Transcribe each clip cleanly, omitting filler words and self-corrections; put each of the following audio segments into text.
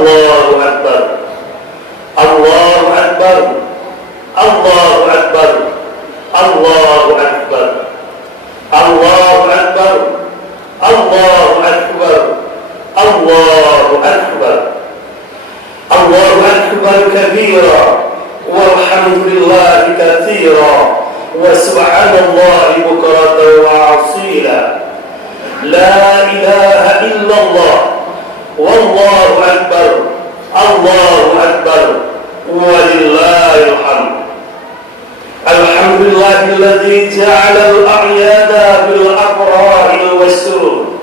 Allahu Akbar, Allahu Akbar, Allahu Akbar, Allahu Akbar, Allahu Akbar, Allahu Akbar, Allahu Akbar, Allahu Akbar kabira, walhamdulillahi katsira, wa subhanallahi bukratan wa asila. La ilaha illallah, wallahu akbar, Allahu akbar, walillahil hamd. Alhamdulillahilladzi ja'ala al-a'yada bil aqra'i was-surur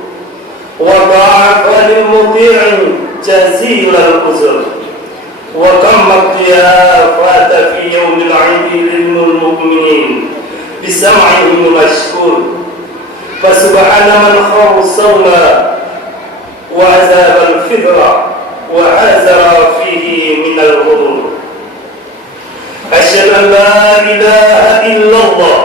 wa ba'atha lil muti'in jazilal uzr wa kammat diyafata fi yawmil 'idi lil mu'minin bisam'ihim mashkur. فسبحان من خوصنا وعذاب الفطرة وعذر فيه من الغرور. أشهد أن لا إله إلا الله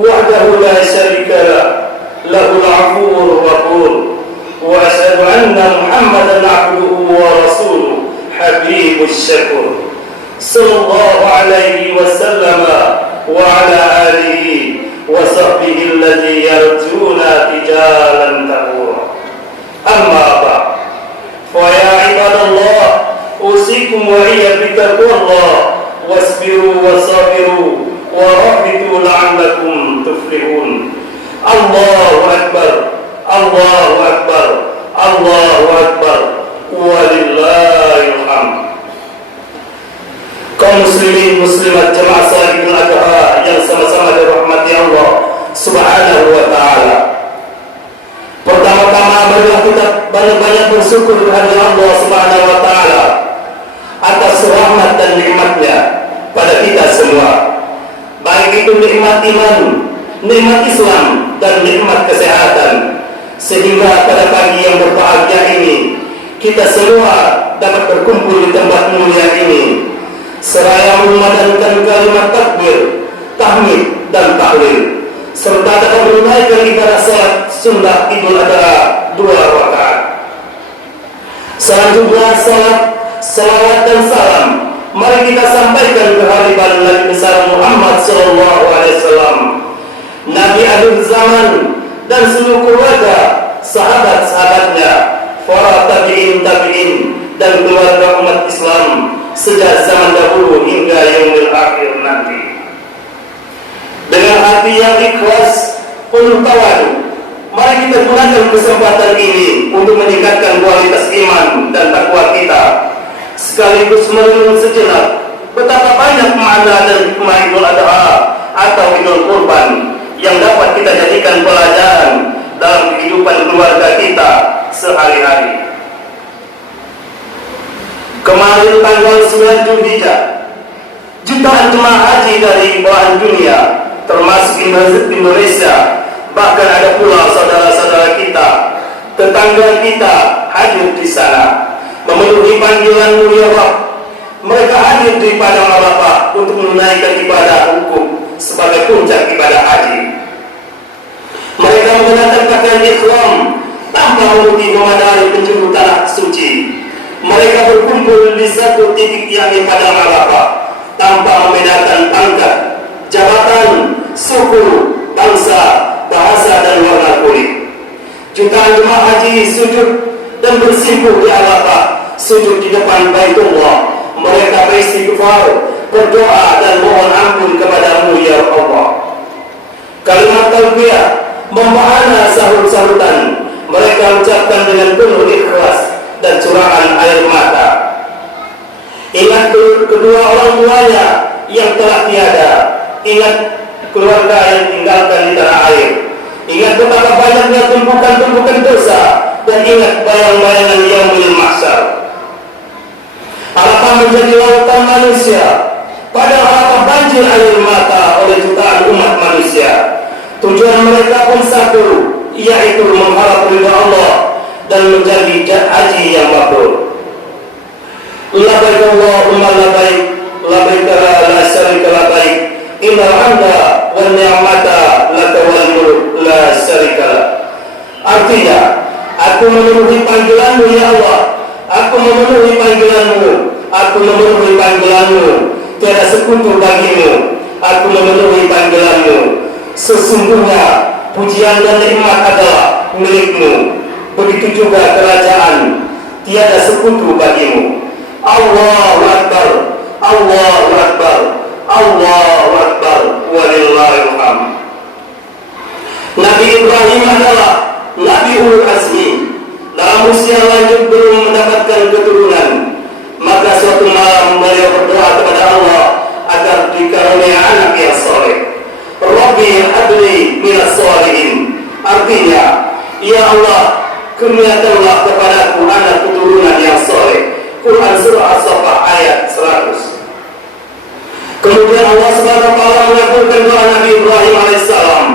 وحده لا شريك له له العفو الغفور، وأشهد أن محمدا عبده ورسوله حبيب الشكور صلى الله عليه وسلم وعلى آله وصحبه الذي يرجون رجالا تقورا. أما بعد، فيا عباد الله أوصيكم وإياي بتقوى الله واصبروا وصابروا ورابطوا لعلكم تفلحون. الله أكبر، الله أكبر، الله أكبر، ولله الحمد. Kaum muslimin muslimat jemaah salat Idul Adha yang sama-sama dirahmati Allah Subhanahu wa taala. Pertama-tama marilah kita banyak-banyak bersyukur kepada Allah Subhanahu wa taala atas rahmat dan nikmat-Nya pada kita semua. Baik itu nikmat iman, nikmat Islam, dan nikmat kesehatan, sehingga pada pagi yang berbahagia ini kita semua dapat berkumpul di tempat mulia ini seraya mengumandangkan kalimat takbir, tahmid, dan tahlil, serta dapat menunaikan ibadah salat sunnah Idul Adha 2 rakaat. Selanjutnya salawat dan salam mari kita sampaikan kehadiran Nabi besar Muhammad sallallahu alaihi wasallam, Nabi akhir zaman, dan seluruh keluarga, sahabat-sahabatnya, para tabi'in, dan keluarga umat Islam sejak zaman dahulu hingga yaumil akhir nanti. Dengan hati yang ikhlas, penuh tawadu, mari kita gunakan kesempatan ini untuk meningkatkan kualitas iman dan takwa kita, sekaligus merenung sejenak betapa banyak makna dan hikmah Idul Adha atau Idul Kurban yang dapat kita jadikan pelajaran dalam kehidupan keluarga kita sehari-hari. Kemarin tanggal 9 Zulhijjah, jutaan jemaah haji dari belahan dunia, termasuk Indonesia, bahkan ada pula saudara-saudara kita, tetangga kita hadir di sana, memenuhi panggilan mulia Rabb. Mereka hadir di padang Arafah untuk menunaikan ibadah wukuf sebagai puncak ibadah haji. Mereka mengenakan pakaian ihram tanpa memutih memadai penjuru tanah suci. Mereka berkumpul di satu titik yakni padang Arafah tanpa membedakan pangkat, jabatan, suku, bangsa, bahasa, dan warna kulit. Jutaan jemaah haji sujud dan bersimpuh di Arafah, sujud di depan Baitullah. Mereka beristighfar, berdoa, dan mohon ampun kepadamu ya Allah. Kalimat talbiyah, membahana sahut-sahutan, mereka ucapkan dengan penuh ikhlas dan curahan air mata. Ingat kedua orang tuanya yang telah tiada, ingat keluarga yang tinggalkan di tanah air, ingat betapa banyaknya tumpukan-tumpukan dosa, dan ingat bayang-bayangan yaumil mahsyar. Arafah menjadi lautan manusia, padahal Arafah banjir air mata oleh jutaan umat manusia. Tujuan mereka pun satu, yaitu mengharap ridha Allah dan menjadi haji yang mabrur. Labbaik Allahumma labbaik, labbaik la syarika labbaik, innal hamda wan ni'mata laka wal mulk la syarika lak. Artinya, aku memenuhi panggilanmu ya Allah, Aku memenuhi panggilanmu, aku memenuhi panggilanmu, tiada sekutu bagimu. Aku memenuhi panggilanmu. Sesungguhnya pujian dan nikmat adalah milikmu. Begitu juga kerajaan, tiada sekutu bagimu. Allahu Akbar, Allahu Akbar, Allahu Akbar, walillahil hamd. Nabi Ibrahim adalah Nabi Ulul Azmi. Dalam usia lanjut belum mendapatkan keturunan, maka suatu malam beliau berdoa kepada Allah agar dikaruniai anak yang soleh. Rabbi habli minas solihin. Artinya, ya Allah, kurniakanlah kepadaku anak keturunan yang soleh. Quran surah As-Saffat ayat 100. Kemudian Allah SWT mengabulkan doa Nabi Ibrahim alaihissalam.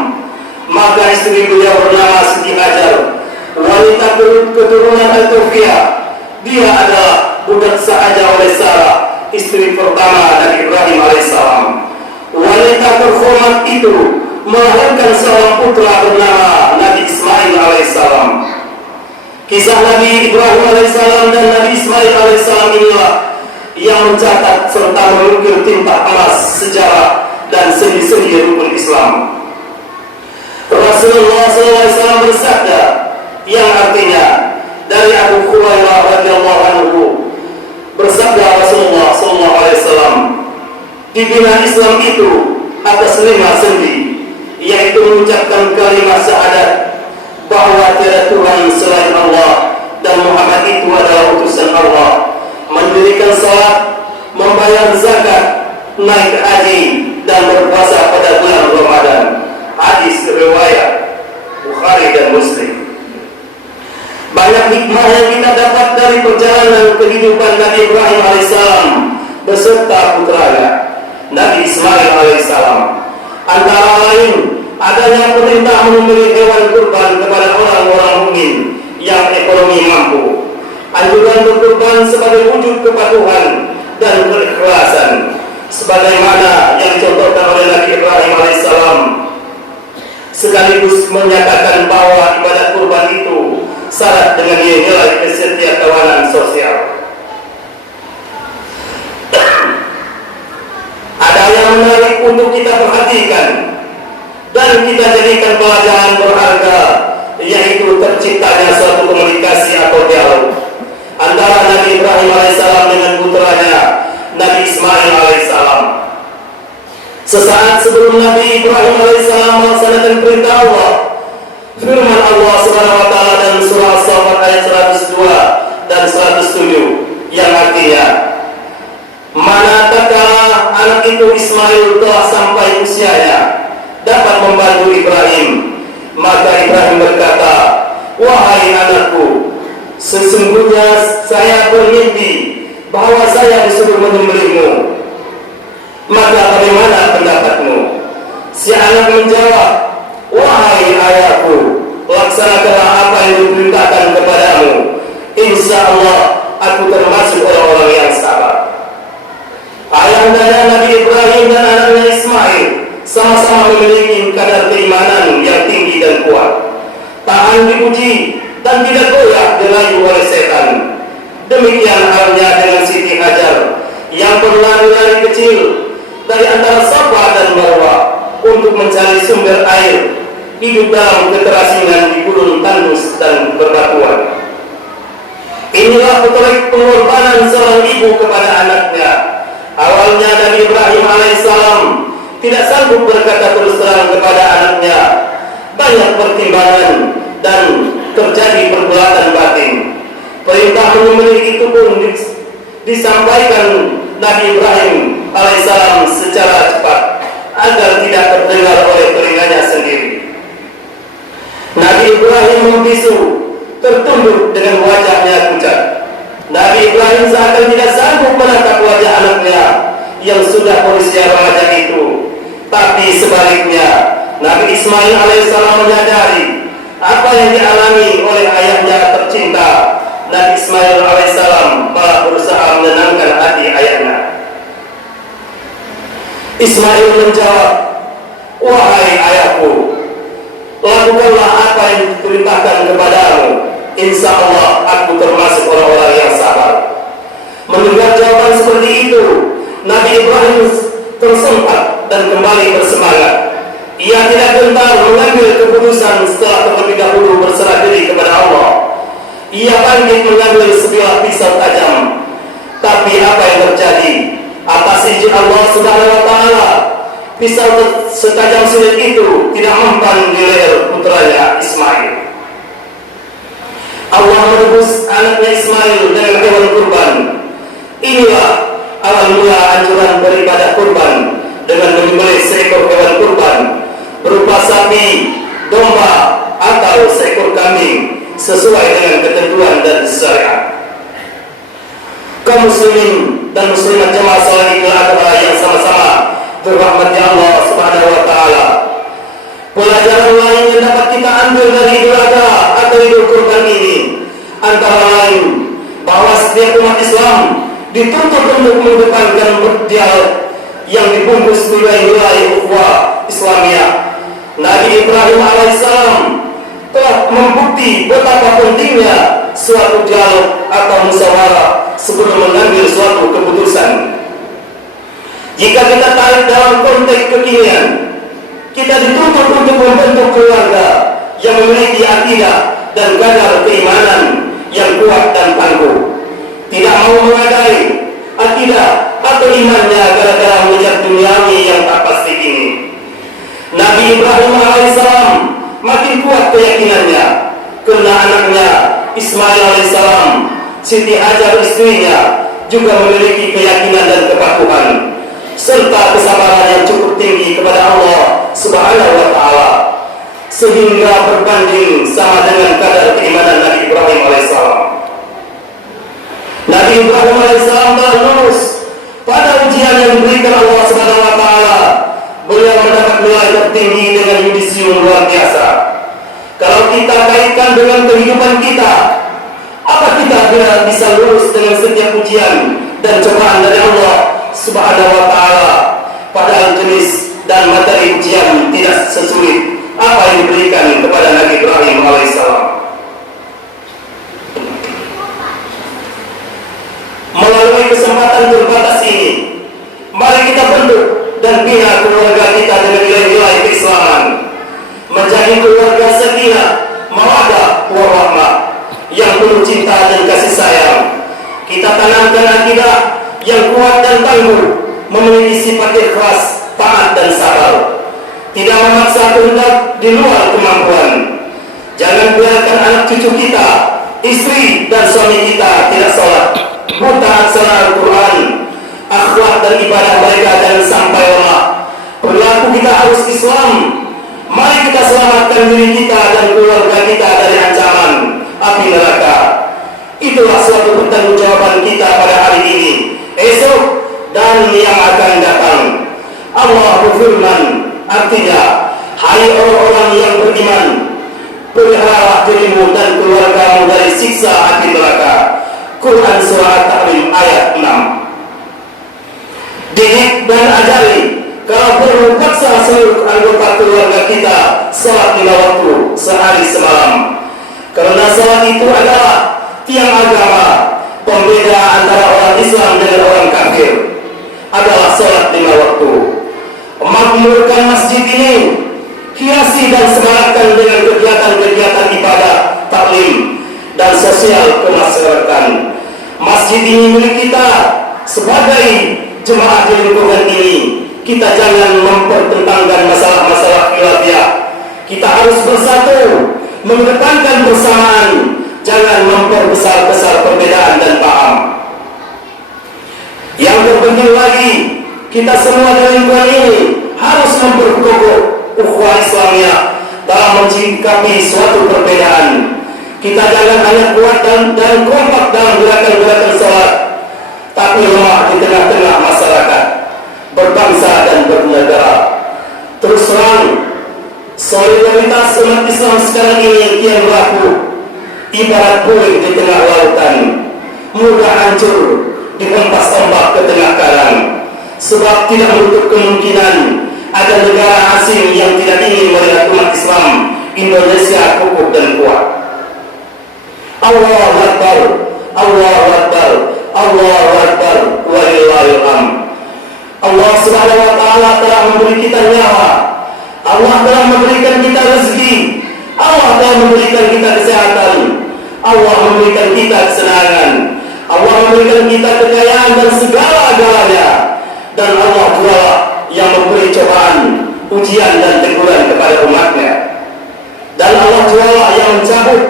Maka istri beliau bernama Siti Hajar, wanita keturunan Ethiopia. Dia adalah budak sahaja oleh Sarah, istri pertama Nabi Ibrahim alaihissalam. Wanita terhormat itu melahirkan seorang putra bernama Nabi Ismail alaihissalam. Kisah Nabi Ibrahim alaihissalam dan Nabi Ismail alaihissalam inilah yang mencatat serta mengukir tinta emas sejarah dan sendi-sendi rukun Islam. Rasulullah SAW bersabda, yang artinya dari Abu Hurairah radhiyallahu anhu, bersabda Rasulullah SAW, dibina Islam itu atas 5 sendi, yaitu mengucapkan kalimat syahadat bahwa tiada Tuhan selain Allah dan Muhammad itu adalah utusan Allah, mendirikan salat, membayar zakat, naik haji, dan berpuasa pada bulan Ramadan. Hadis riwayat Bukhari dan Muslim. Banyak hikmah yang kita dapat dari perjalanan kehidupan Nabi Ibrahim alaihissalam beserta putranya Nabi Ismail alaihissalam. Antara lain adanya perintah memberi hewan kurban kepada orang-orang mukmin yang ekonomi mampu. Anjuran berkurban sebagai wujud kepatuhan dan keikhlasan, sebagaimana yang dicontohkan oleh Nabi Ibrahim alaihissalam, sekaligus menyatakan bahwa ibadah kurban itu syarat dengan nilai kesetiakawanan sosial. Ada yang menarik untuk kita perhatikan dan kita jadikan pelajaran berharga, yaitu terciptanya suatu komunikasi atau dialog antara Nabi Ibrahim alaihissalam dengan putranya Nabi Ismail alaihissalam. Sesaat sebelum Nabi Ibrahim alaihissalam melaksanakan perintah Allah, firman Allah SWT dalam surah As-Saffat ayat 102 dan 107 yang artinya, mana tatkala anak itu Ismail telah sampai usianya dapat membantu Ibrahim, maka Ibrahim berkata, wahai anakku, sesungguhnya saya bermimpi bahwa saya disuruh menyembelihmu. Maka bagaimana pendapatmu? Si anak menjawab, wahai ayahku, laksanakanlah apa yang diperintahkan kepadamu. Insya Allah aku termasuk orang-orang yang sabar. Ayahnya Nabi Ibrahim dan anaknya Ismail sama-sama memiliki kadar keimanan yang tinggi dan kuat, tahan dipuji dan tidak goyah dirayu oleh setan. Demikian halnya dengan Siti Hajar yang berlari dari kecil dari antara Safa dan Marwah untuk mencari sumber air, hidup dalam keterasingan di gurun tandus dan berbatuan. Inilah potret pengorbanan seorang ibu kepada anaknya. Awalnya Nabi Ibrahim alaihissalam tidak sanggup berkata terus terang kepada anaknya. Banyak pertimbangan dan terjadi pergulatan batin. Perintah menyembelih itu pun disampaikan Nabi Ibrahim alaihissalam secara cepat agar tidak terdengar oleh telinganya sendiri. Nabi Ibrahim membisu, tertunduk dengan wajahnya pucat. Nabi Ibrahim seakan tidak sanggup menatap wajah anaknya yang sudah berusia remaja itu. Tapi sebaliknya, Nabi Ismail alaihissalam menyadari apa yang dialami oleh ayahnya tercinta. Nabi Ismail alaihissalam malah berusaha menenangkan hati ayahnya. Ismail menjawab, wahai ayahku, lakukanlah apa yang diperintahkan kepadamu. Insya Allah aku termasuk orang-orang yang sabar. keputusan setelah terlebih dahulu berserah diri kepada Allah. Ia bangkit mengambil sebilah pisau tajam. Tapi apa yang terjadi? Atas izin Allah Subhanahu wa Ta'ala, pisau setajam sulit itu tidak mempan di leher putranya Ismail. Allah menebus anaknya Ismail dengan hewan kurban. Inilah awal mula anjuran beribadah kurban dengan menyembelih seekor hewan kurban berupa sapi, domba, atau seekor kambing sesuai dengan ketentuan dan syariat. Kaum muslimin dan muslimat jemaah salat Idul Adha yang sama-sama dirahmati Allah Subhanahu wa Ta'ala. Pelajaran lain yang dapat kita ambil dari Idul Adha atau Idul Kurban ini antara lain bahwa setiap umat Islam dituntut untuk mengedepankan dialog yang dibungkus nilai-nilai ukhuwah Islamiyah. Nabi Ibrahim alaihissalam telah membukti betapa pentingnya suatu dialog atau musyawarah sebelum mengambil suatu keputusan. Jika kita tarik dalam konteks kekinian, kita dituntut untuk membentuk keluarga yang memiliki akidah dan kadar keimanan yang kuat dan tangguh. Tidak mau mengadai akidah atau imannya gara-gara mengejar duniawi yang tak pasti ini. Nabi Ibrahim alaihissalam makin kuat keyakinannya karena anaknya Ismail alaihissalam, Siti Hajar istrinya, juga memiliki keyakinan dan kepatuhan serta kesabaran yang cukup tinggi kepada Allah Subhanahu wa Ta'ala sehingga berbanding sama dengan kadar keimanan Nabi Ibrahim alaihissalam. Nabi Ibrahim alaihissalam telah lulus pada ujian yang diberikan Allah Subhanahu wa Ta'ala. Beliau mendapat nilai tertinggi dengan yudisium luar biasa. Kalau kita kaitkan dengan kehidupan kita, apa kita bisa lulus dengan setiap ujian dan cobaan dari Allah Subhanahu wa Ta'ala? Padahal jenis dan materi ujian tidak sesulit apa yang diberikan kepada Nabi Ibrahim alaihissalam. Melalui kesempatan terbatas ini, mari kita bentuk dan bina keluarga kita dengan nilai-nilai keislaman, menjadi keluarga sakinah, mawaddah, warahmah yang penuh cinta dan kasih sayang. Kita tanamkan akidah yang kuat dan tangguh, memiliki sifat ikhlas, taat dan sabar, tidak memaksa kehendak di luar kemampuan. Jangan biarkan anak cucu kita, istri dan suami kita tidak sholat, buta aksara Al-Quran, akhlak dan ibadah mereka jangan sampai lemah. Perilaku kita harus Islam. Mari kita selamatkan diri kita dan keluarga kita dari ancaman api neraka. Itulah suatu pertanggungjawaban kita pada hari ini, esok, dan yang akan datang. Allah berfirman, artinya, hai orang-orang yang beriman, peliharalah dirimu dan keluargamu dari siksa api neraka. Quran Surah At-Tahrim ayat 6. Didik dan ajari, kalau perlu paksa seluruh anggota keluarga kita salat 5 waktu sehari semalam. Karena salat itu adalah tiang agama, pembeda antara orang Islam dengan orang kafir adalah salat 5 waktu. Makmurkan masjid ini, hiasi dan semangatkan dengan kegiatan-kegiatan ibadah, taklim, dan sosial kemasyarakatan. Masjid ini milik kita. Sebagai jemaah di lingkungan ini, kita jangan mempertentangkan masalah-masalah khilafiyah. Kita harus bersatu, mengedepankan persamaan, jangan memperbesar-besar perbedaan dan paham. Yang terpenting lagi, kita semua di lingkungan ini harus memperkokoh ukhuwah Islamiyah dalam mencikapi suatu perbedaan. Kita jangan hanya kuat dan kompak dalam gerakan-gerakan salat, tapi lemah di tengah-tengah masyarakat, berbangsa dan bernegara. Terus terang, solidaritas umat Islam sekarang ini kian rapuh, ibarat puing di tengah lautan, mudah hancur dihempas ombak ke tengah karang. Sebab tidak menutup kemungkinan ada negara asing yang tidak ingin melihat umat Islam Indonesia kokoh dan kuat. Allahu Akbar, Allahu Akbar, Allahu Akbar, walillahil hamd. Allah Subhanahu wa Ta'ala telah memberi kita nyawa Allah telah memberikan kita rezeki, Allah telah memberikan kita kesehatan, Allah memberikan kita kesenangan, Allah memberikan kita kekayaan dan segala-galanya. Dan Allah juga yang memberi cobaan, ujian dan teguran kepada umatnya. Dan Allah juga yang mencabut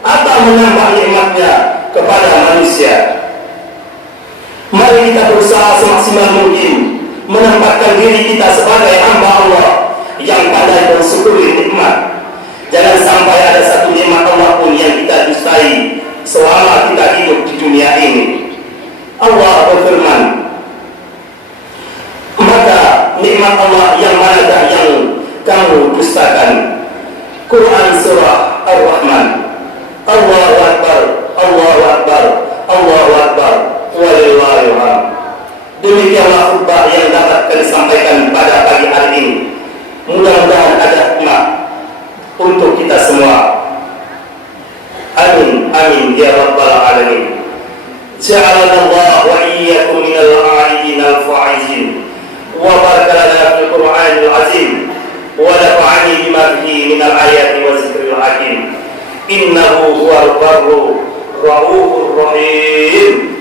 atau menambah nikmatnya kepada manusia. Mari kita berusaha semaksimal mungkin menempatkan diri kita sebagai hamba Allah yang pandai bersyukuri nikmat. Jangan sampai ada satu nikmat Allah pun yang kita dustai selama kita hidup di dunia ini. Allah berfirman, maka nikmat Allah yang manakah yang kamu dustakan? Quran surah Ar-Rahman. Allahu Akbar, Allahu Akbar, Allahu Akbar, walillahil hamd. Demikianlah khutbah yang dapat kami sampaikan pada pagi hari ini. Mudah-mudahan ada hikmah untuk kita semua. Amin, amin ya rabbal alamin. Ja'alana Allah wa iyyakum minal 'abidin al-fa'izin wa baraka lana fil Qur'anil azim wa nafa'ani bima fihi minal ayati wa zikril hakim. Innahu huwal barru rahufur rahim.